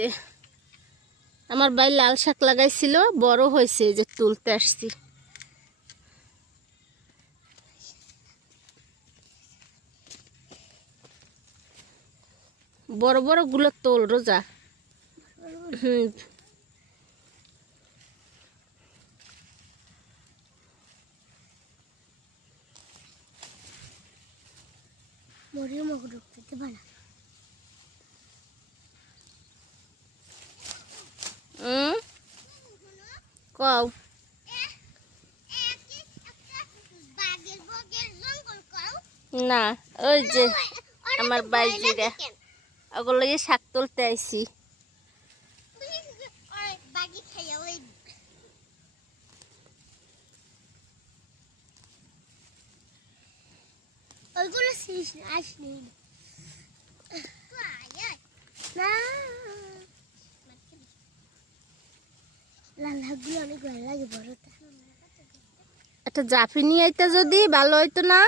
যে আমার ভাই লাল শাক লাগাইছিল, বড় হয়েছে যে তুলতে আসছি। বড় বড়গুলো তোল, রোজা। হুম। মরিও মুখ ঢুকতে দেবে হুম কও। না ওই যে আমার বাইজিরা। ওগুলো শাক তুলতে আইছি। ওইগুলো আসনি না লাল হাগুলো অনেক ভালো লাগে বড়টা একটা জাফি নিয়ে আইতে যদি ভালো হইতো না?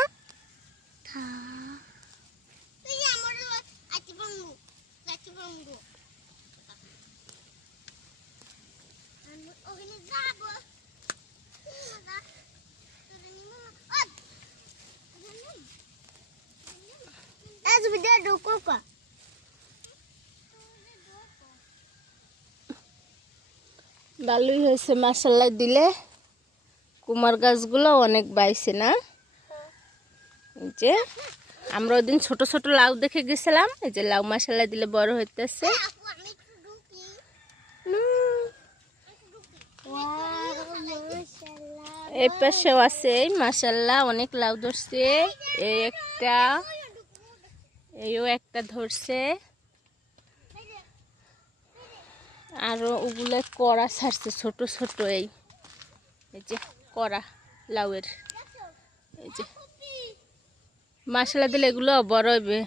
ঢুকো কা। ভালোই হয়েছে মাসাল্লা দিলে। কুমার গাছগুলো অনেক বাইছে না? এই যে, আমরা ওই দিন ছোট ছোট লাউ দেখে গেছিলাম। এই যে লাউ মাসাল্লা দিলে বড় হইতেছে। এই পাশেও আছে মাসাল্লাহ অনেক লাউ ধরছে। এই একটা, এইও একটা ধরছে। আরও ওগুলো কড়া ছাড়ছে ছোট ছোট এই এই যে কড়া লাউয়ের। এই যে মশলা দিলে এগুলো বড় হবে।